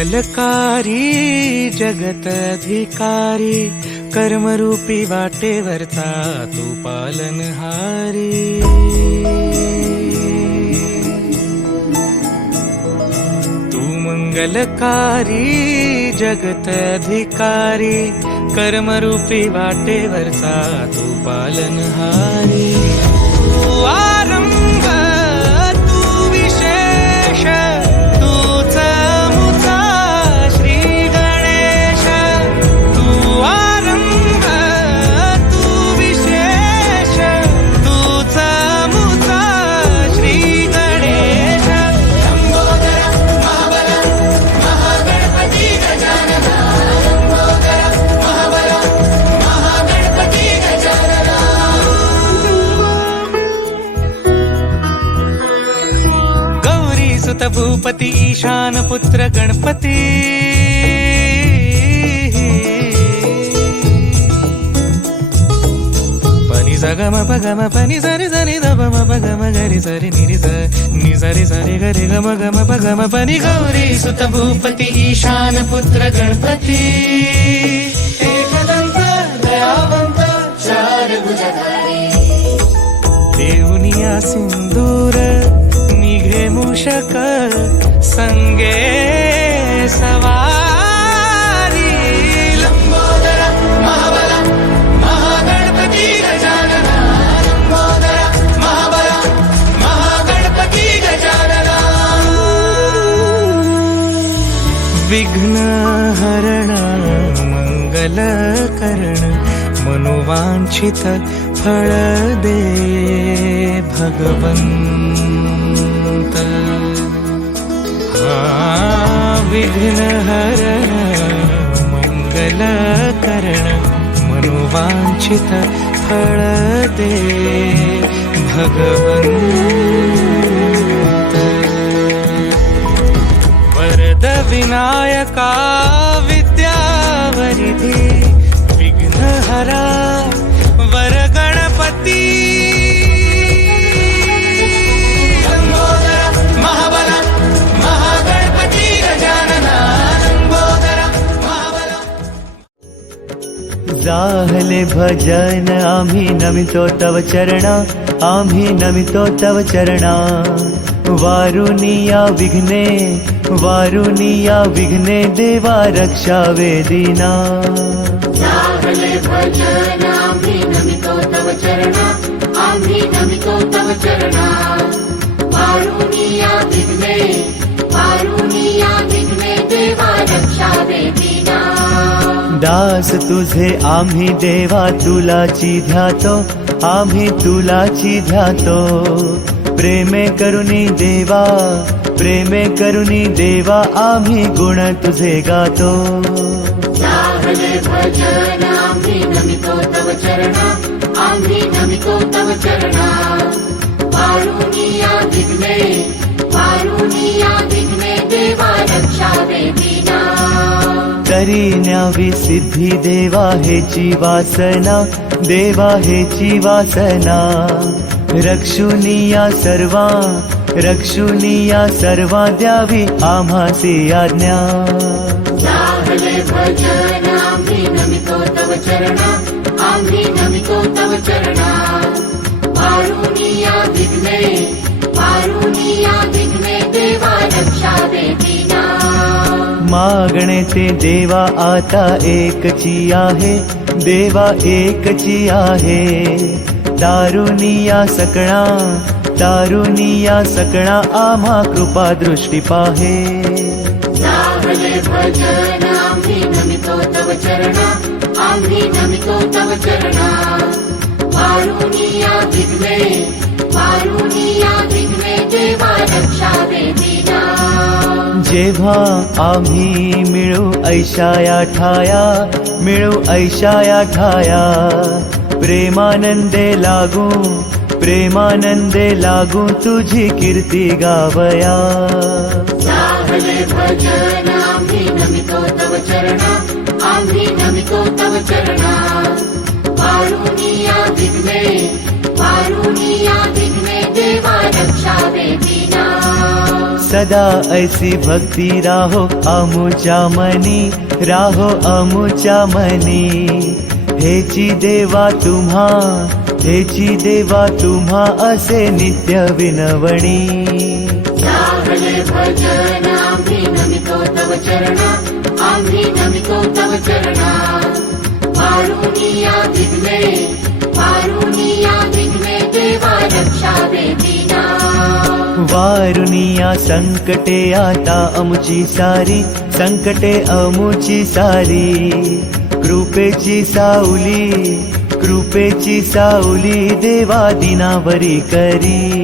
मंगलकारी जगत अधिकारी कर्मरूपी वाटेवरचा तू पालनहारी। तू मंगलकारी जगत अधिकारी कर्मरूपी वाटेवरचा तू पालनहारी। तू आरंभ तू विशेष तूच मुचा श्री गणेश। तू आरंभ तू विशेष तूच मुचा श्री गणेश। लंबोदर महाबल महागणपती गजानन। लंबोदर महाबल महागणपती गजानन। गौरी सुत भूपती ईशान पुत्र गणपती। पनी सगम पगम पनी सरि सरि दम पगम गरि सरि निरि नि सरि सरि गरि गम गम पगम पनी। गौरी सुत भूपती ईशान पुत्र गणपती। एकदंत दयावंत चार भुजधारी। देऊनिया सिंदूर निघे मूषक संगे सवारी। लंबोदर महाबल महागणपती गजानन। लंबोदर महाबल महागणपती गजानन। विघ्न हरण मंगल करण मनोवांछित फळ दे भगवंत। विघ्न हरण मंगल करण मनोवांछित फळ दे भगवंत। वरद विनायका विद्यावरिधी विघ्नहरा वर गणपती। लंबोदर महाबल महागणपती गजानन। लंबोदर महाबल। जाहले भजन आम्ही नमितो तव चरणा। आम्ही नमितो तव चरणा। वारुनिया विघ्ने वारुनिया विघ्ने देवा रक्षावे दीना। जाहले भजन आम्ही नमितो तव चरणा। आम्ही नमितो तव चरणा। वारुनिया विघ्ने देवा रक्षावे दीना। दास तुझे आम्ही देवा तुलाची ध्यातो। आम्ही तुलाची ध्यातो। प्रेमे करुणी देवा आम्ही गुण तुझे गातो। जाहले भजन आम्ही नमितो तव चरणा। आम्ही नमितो तव चरणा। वारुनिया विघ्ने देवा रक्षावे दीना। तरी न्यावी सिद्धी देवा हेची वासना। देवा हेची वासना। रक्षुनिया सर्वा द्यावी आम्हासी आज्ञा। जाहले भजन आम्ही नमितो तव चरणा। आम्ही नमितो तव चरणा। वारुनिया विघ्ने देवा रक्षावे दीना। मागणे ते देवा आता एकची आहे। देवा एकची आहे। तारुनिया सकणा आम्हा कृपा दृष्टी पाहे। जाहले भजन आम्ही नमितो तव चरणा। आम्ही नमितो तव चरणा। वारुनिया विघ्ने देवा रक्षावे दीना। जेव्हा आम्ही मिळू ऐशाया ठाया। प्रेमानंदे लागू तुझी कीर्ती गावया। जाहले भजन आम्ही नमितो तव चरणा। आम्ही नमितो तव चरणा। वारुनिया विघ्ने देवा रक्षावे दीना। सदा ऐसी भक्ती राहो आमुच्या मनी, राहो आमुच्या मनी. हेची देवा तुम्हा असे नित्य विनवणी. चाहले भजन आम्ही नमितो तव चरणा, आम्ही नमितो तव चरणा. वारुणिया विघ्ने देवा रक्षावे दीना. वारुनिया संकटे आता अमुची सारी, संकटे अमुची सारी. कृपेची साऊली देवा दिनावरी करी.